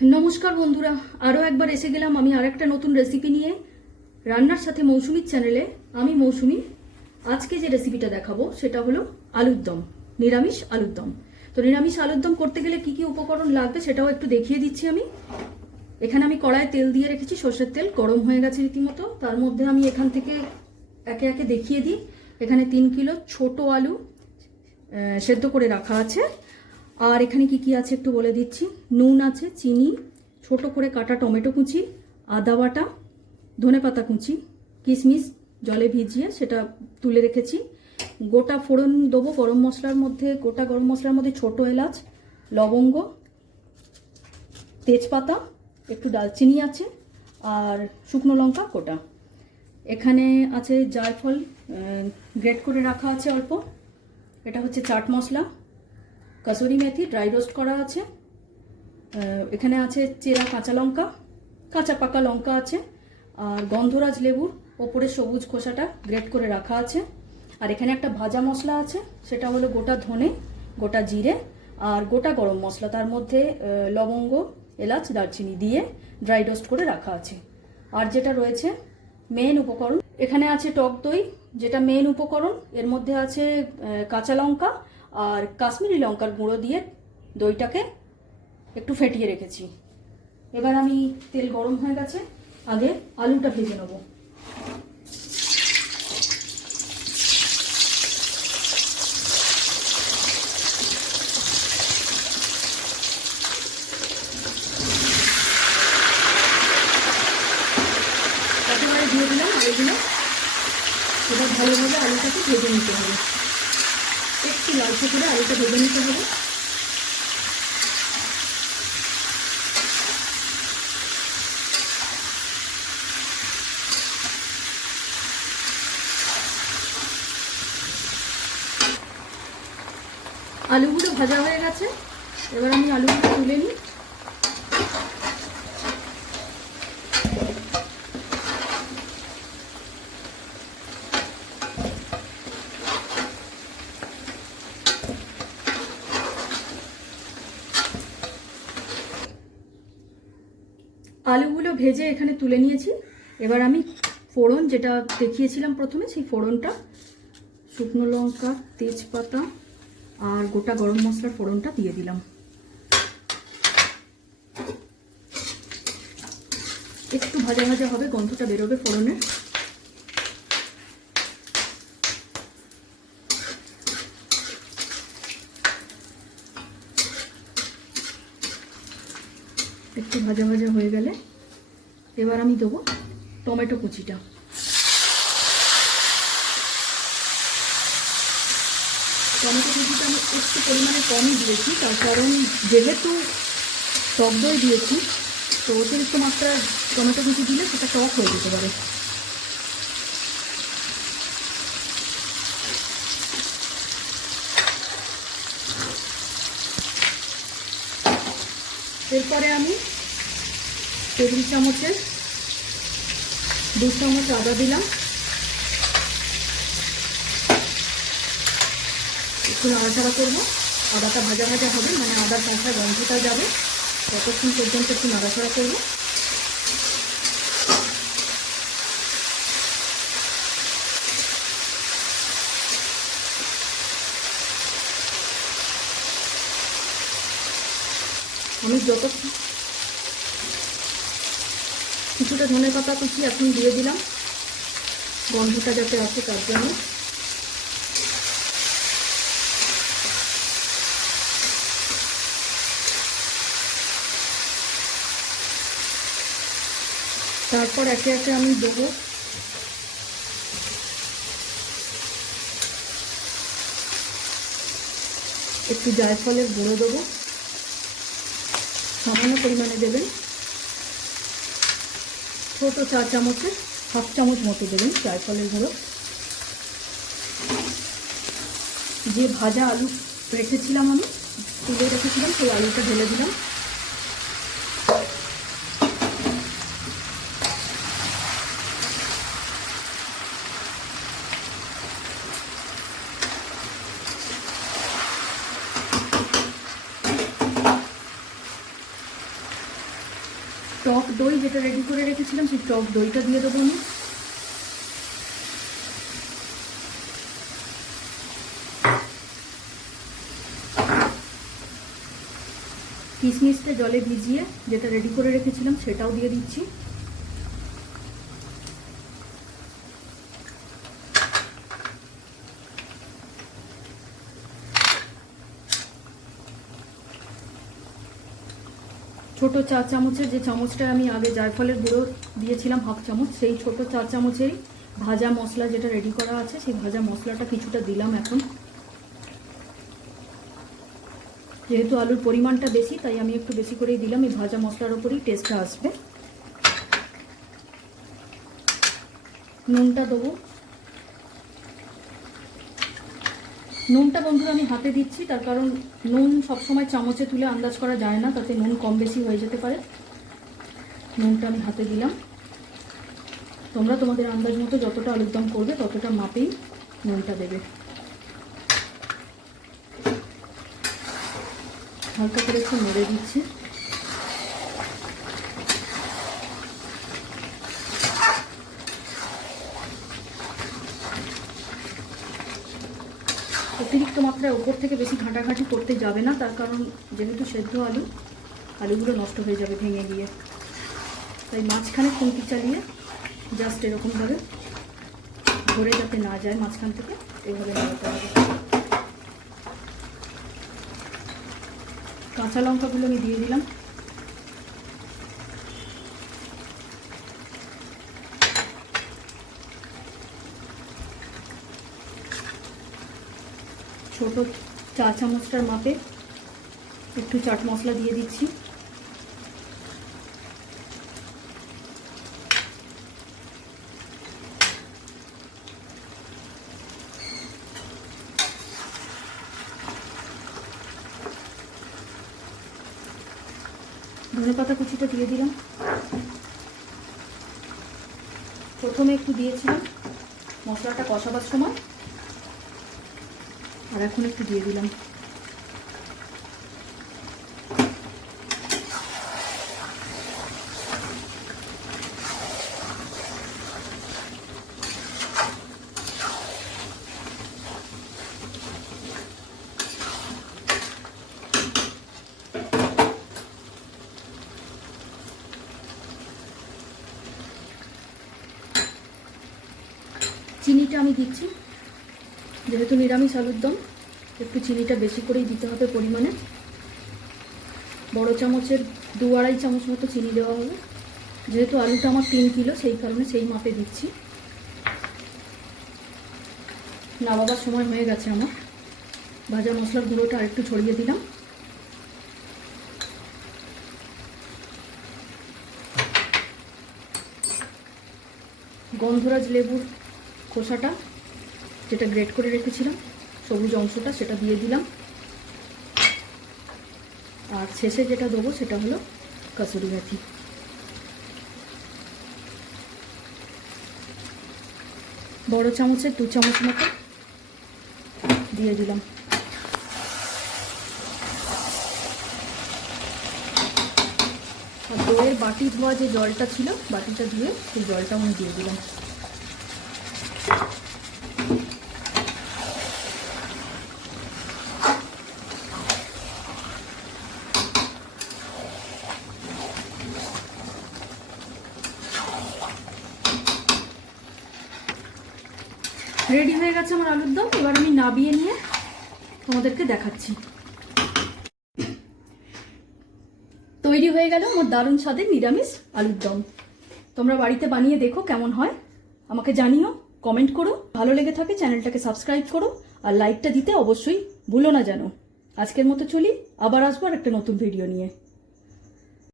नमस्कार बंधुरा आरो एक बार एसे गेलाम आमी आरेकटा नतून रेसिपि निये रान्नार साथे मौसुमी चैनेले। आमी मौसुमी आज के जे रेसिपिटा देखाबो सेटा हलो आलुर दम, निरामिष आलुर दम। तो निरामिष आलुर दम करते गेले की उपकरण लागबे सेटाओ एकटु देखिए दिচ্ছি आमी। एखाने आमी कड़ाई तेल दिए रेखेछि, सर्षेर तेल गरम हये गेছে রীতিমতো। तार मধ্যে आमी एखान থেকে एके एके देखिए दिই। एखाने 3 किलो छोटो आलू सेদ্ধ করে রাখা আছে। আর এখানে কি কি আছে একটু বলে দিচ্ছি। নুন আছে, চিনি, ছোট করে কাটা টমেটো কুচি, আদা বাটা, ধনেপাতা কুচি, কিশমিশ জলে ভিজিয়ে সেটা তুলে রেখেছি। গোটা ফোড়ন দেবো গরম মশলার মধ্যে। গোটা গরম মশলার মধ্যে ছোট এলাচ, লবঙ্গ, তেজপাতা, একটু দালচিনি আছে আর শুকনো লঙ্কা গোটা। এখানে আছে জায়ফল গ্রেট করে রাখা আছে অল্প। এটা হচ্ছে চাট মশলা, कसुरी मेथी ड्राई रोस्ट करा आछे। एखाने आछे चेरा काँचा लंका, काँचा पाका लंका आछे और गंधराज लेबुर ओपरे सबुज खोसाटा ग्रेट करे राखा आछे। और एखाने एकटा भाजा मशला आछे, सेटा हलो गोटा धने, गोटा जिरे और गोटा गरम मशला, तार मध्य लवंग, एलाच, दारचिनी दिए ड्राई रोस्ट करे राखा आछे। और जेटा रयेछे मेन उपकरण, एखाने आछे टक दई जेटा मेन उपकरण। एर मध्य आछे काँचा लंका और काश्मीरी लंकार गुঁড়ো दिए দইটাকে একটু ফেটিয়ে রেখেছি। এবার আমি তেল গরম হয়ে গেছে, আগে আলুটা ভেজে নেব। একেবারে দিয়ে দিলাম আলুগুলো। এবার ভালোভাবে আলুটাকে ভেজে নিতে হবে, একটু লালচে করে আলুটা ভেজে নিতে হবে। আলুগুলো ভাজা হয়ে গেছে, এবার আমি আলুগুলো তুলে নিই। আলুগুলো ভেজে এখানে তুলে নিয়েছি। এবার আমি ফোড়ন যেটা দেখিয়েছিলাম প্রথমে, সেই ফোড়নটা শুকনো লঙ্কা, তেজপাতা আর গোটা গরম মশলার ফোড়নটা দিয়ে দিলাম। একটু ভাজা ভাজা হবে, গন্ধটা বেরোবে ফোড়নের। একটু ভাজা ভাজা হয়ে গেলে এবার আমি দেবো টমেটো কুচিটা। টমেটো কুচিটা আমি একটু পরিমাণে কমই দিয়েছি, তার কারণ যেহেতু টক দই দিয়েছি তো অতিরিক্ত মাত্রার টমেটো কুচি দিলে সেটা টক হয়ে যেতে পারে। এরপরে আমি টেবিল চামচের 2 চামচ আদা দিলাম। একটু নাড়াচাড়া করবো, আদাটা ভাজা ভাজা হবে, মানে আদার কাঁচা গন্ধটা যাবে, ততক্ষণ পর্যন্ত একটু নাড়াচাড়া করবো। আমি কিছুটা ধনে পাতা কুচি এখন দিয়ে দিলাম, গন্ধটা যাতে আসে তার জন্য। তারপর একে একে আমি দেবো একটু জায়ফলের গুঁড়ো দেবো, সামান্য পরিমাণে দেবেন, ছোট 4 চামচের 1/2 চামচ মতো দেবেন জায়ফলের গুঁড়ো। যে ভাজা আলু রেখেছিলাম, আমি তুলে রেখেছিলাম, সেই আলুটা ঢেলে দিলাম। টক দই যেটা রেডি করে রেখেছিলাম সেই টক দইটা দিয়ে দেবো আমি। কিশমিশটা জলে ভিজিয়ে যেটা রেডি করে রেখেছিলাম সেটাও দিয়ে দিচ্ছি। ছোট চা চামচের যে চামচটা আমি আগে জায়ফলের গুঁড়ো দিয়েছিলাম হাফ চামচ, সেই ছোট চা চামচেরই ভাজা মশলা যেটা রেডি করা আছে সেই ভাজা মশলাটা কিছুটা দিলাম। এখন যেহেতু আলুর পরিমাণটা বেশি তাই আমি একটু বেশি করেই দিলাম, এই ভাজা মশলার ওপরেই টেস্টটা আসবে। নুনটা দেবো, নুনটা বন্ধুরা আমি হাতে দিচ্ছি, তার কারণ নুন সবসময় চামচে তুলে আন্দাজ করা যায় না, তাতে নুন কম বেশি হয়ে যেতে পারে। নুনটা আমি হাতে দিলাম। তোমরা তোমাদের আন্দাজ মতো যতটা আলুর দম করবে ততটা মাপেই নুনটা দেবে। হালকা করে একটু নেড়ে দিচ্ছি। অতিরিক্ত মাত্রায় ওপর থেকে বেশি ঘাঁটাঘাঁটি করতে যাবে না, তার কারণ যেহেতু সেদ্ধ আলু, আলুগুলো নষ্ট হয়ে যাবে ভেঙে গিয়ে। তাই মাঝখানে খুন্তি চালিয়ে জাস্ট এরকমভাবে ধরে যাতে না যায় মাঝখান থেকে, এইভাবে নাড়াতে হবে। কাঁচা লঙ্কাগুলো আমি দিয়ে দিলাম। ছোট চা চামচটার মাপে একটু চাট মশলা দিয়ে দিচ্ছি। ধনেপাতা কুচিটা দিয়ে দিলাম। প্রথমে একটু দিয়েছিলাম মশলাটা কষাবার সময়, আর এখন একটু দিয়ে দিলাম। চিনিটা আমি দিচ্ছি, যেহেতু নিরামিষ আলুর দম একটু চিনিটা বেশি করেই দিতে হবে পরিমাণে। বড় চামচের 2-2.5 চামচ মতো চিনি দেওয়া হবে। যেহেতু আলুটা আমার 3 কিলো সেই কারণে সেই মাপে দিচ্ছি। নামাবার সময় হয়ে গেছে আমার। ভাজা মশলার গুঁড়োটা আরেকটু ছড়িয়ে দিলাম। গন্ধরাজ লেবুর খোসাটা যেটা গ্রেট করে রেখেছিলাম, সবুজ অংশটা সেটা দিয়ে দিলাম। আর শেষে যেটা দেবো সেটা হলো কাসুরি মেথি। বড় চামচের 2 চামচ মতো দিয়ে দিলাম। আর দইয়ের বাটি ধোয়া যে জলটা ছিল, বাটিটা ধুয়ে সেই জলটা আমি দিয়ে দিলাম। রেডি হয়ে গেছে আমার আলুর দম। এবার আমি নাবিয়ে নিয়ে তোমাদেরকে দেখাচ্ছি। তৈরি হয়ে গেল আমার দারুণ স্বাদের নিরামিষ আলুর দম। তোমরা বাড়িতে বানিয়ে দেখো কেমন হয়, আমাকে জানিও, কমেন্ট করো। ভালো লেগে থাকে চ্যানেলটাকে সাবস্ক্রাইব করো আর লাইকটা দিতে অবশ্যই ভুলো না যেন। আজকের মতো চলি, আবার আসবো আর একটা নতুন ভিডিও নিয়ে।